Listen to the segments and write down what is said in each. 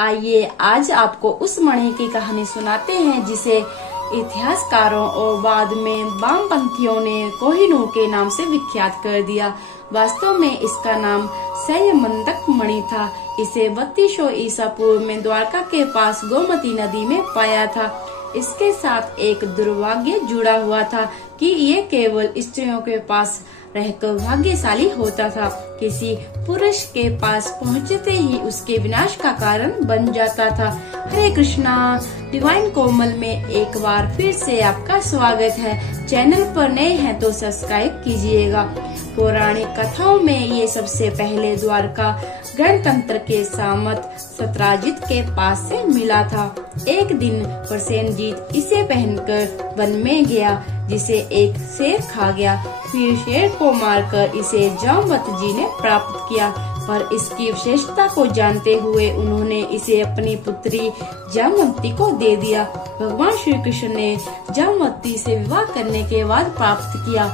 आइए आज आपको उस मणि की कहानी सुनाते हैं जिसे इतिहासकारों और बाद में वामपंथियों ने कोहिनूर के नाम से विख्यात कर दिया। वास्तव में इसका नाम संयमंतक मणि था। इसे 3200 ईसा पूर्व में द्वारका के पास गोमती नदी में पाया था। इसके साथ एक दुर्भाग्य जुड़ा हुआ था कि ये केवल स्त्रियों के पास रहकर भाग्यशाली होता था। किसी पुरुष के पास पहुंचते ही उसके विनाश का कारण बन जाता था। हरे कृष्णा, डिवाइन कोमल में एक बार फिर से आपका स्वागत है। चैनल पर नए हैं तो सब्सक्राइब कीजिएगा। पौराणिक कथाओं में ये सबसे पहले द्वारका गणतंत्र के सामंत सत्राजित के पास से मिला था। एक दिन प्रसेनजीत इसे पहनकर वन में गया जिसे एक शेर खा गया। फिर शेर को मारकर इसे जामवत जी ने प्राप्त किया, पर इसकी विशेषता को जानते हुए उन्होंने इसे अपनी पुत्री जामवती को दे दिया। भगवान श्री कृष्ण ने जामवती से विवाह करने के बाद प्राप्त किया।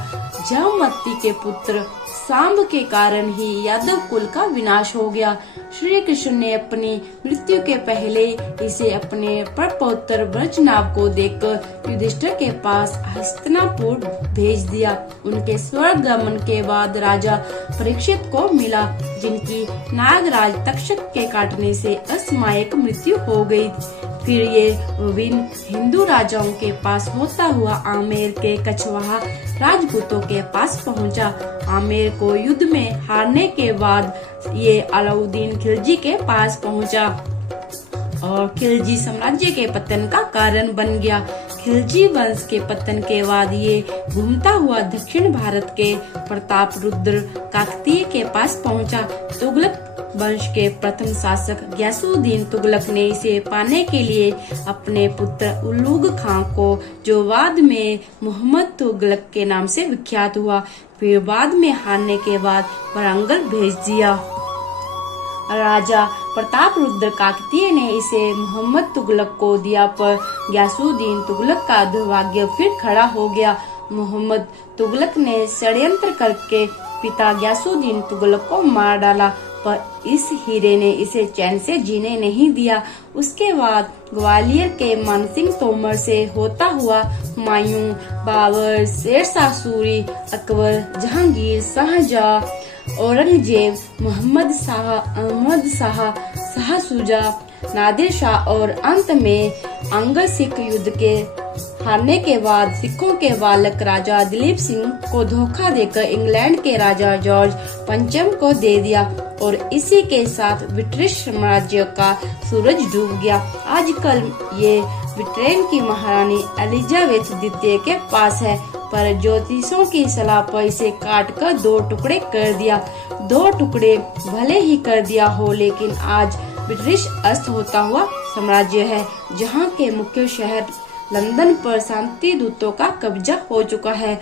जामवती के पुत्र सांब के कारण ही यादव कुल का विनाश हो गया। श्री कृष्ण ने अपनी मृत्यु के पहले इसे अपने प्रपौत्र ब्रजनाभ को देकर युधिष्ठिर के पास हस्तिनापुर भेज दिया। उनके स्वर्ग गमन के बाद राजा परीक्षित को मिला, जिनकी नागराज तक्षक के काटने से असामयिक मृत्यु हो गई। फिर ये विभिन्न हिंदू राजाओं के पास होता हुआ आमेर के कछवाहा राजपूतों के पास पहुंचा। आमेर को युद्ध में हारने के बाद ये अलाउद्दीन खिलजी के पास पहुंचा और खिलजी साम्राज्य के पतन का कारण बन गया। खिलजी वंश के पतन के बाद ये घूमता हुआ दक्षिण भारत के प्रताप रुद्र काकतीय के पास पहुंचा। तुगलक वंश के प्रथम शासक गयासुद्दीन तुगलक ने इसे पाने के लिए अपने पुत्र उलूग खां को, जो बाद में मोहम्मद तुगलक के नाम से विख्यात हुआ, फिर बाद में हारने के बाद वरंगल भेज दिया। राजा प्रताप रुद्र काकतीय ने इसे मोहम्मद तुगलक को दिया, पर गयासुद्दीन तुगलक का दुर्भाग्य फिर खड़ा हो गया। मोहम्मद तुगलक ने षड्यंत्र करके पिता गयासुद्दीन तुगलक को मार डाला, पर इस हीरे ने इसे चैन से जीने नहीं दिया। उसके बाद ग्वालियर के मानसिंह तोमर से होता हुआ हुमायूं, बाबर, शेरशाह सूरी, अकबर, जहांगीर, शाहजहां, औरंगजेब, मोहम्मद शाह, अहमद शाह, शाह शुजा, नादिर शाह और अंत में अंग्रेज सिख युद्ध के हारने के बाद सिखों के बालक राजा दिलीप सिंह को धोखा देकर इंग्लैंड के राजा जॉर्ज पंचम को दे दिया और इसी के साथ ब्रिटिश साम्राज्य का सूरज डूब गया। आजकल ये ब्रिटेन की महारानी एलिजाबेथ द्वितीय के पास है, पर ज्योतिषों की सलाह पर इसे काट कर 2 टुकड़े कर दिया। 2 टुकड़े भले ही कर दिया हो, लेकिन आज ब्रिटिश अस्त होता हुआ साम्राज्य है, जहाँ के मुख्य शहर लंदन पर शांति दूतों का कब्जा हो चुका है।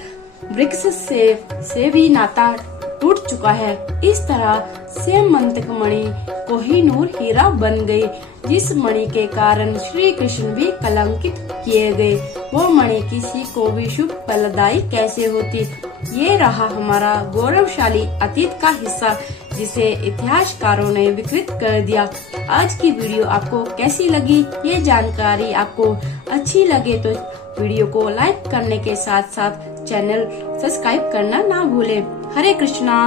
ब्रिक्स से भी नाता टूट चुका है। इस तरह संयमंतक मणि कोहिनूर हीरा बन गई, जिस मणि के कारण श्री कृष्ण भी कलंकित किए गए। वो मणि किसी को भी शुभ फलदायी कैसे होती। ये रहा हमारा गौरवशाली अतीत का हिस्सा, जिसे इतिहासकारों ने विकृत कर दिया। आज की वीडियो आपको कैसी लगी? ये जानकारी आपको अच्छी लगे तो वीडियो को लाइक करने के साथ साथ चैनल सब्सक्राइब करना ना भूलें। हरे कृष्णा।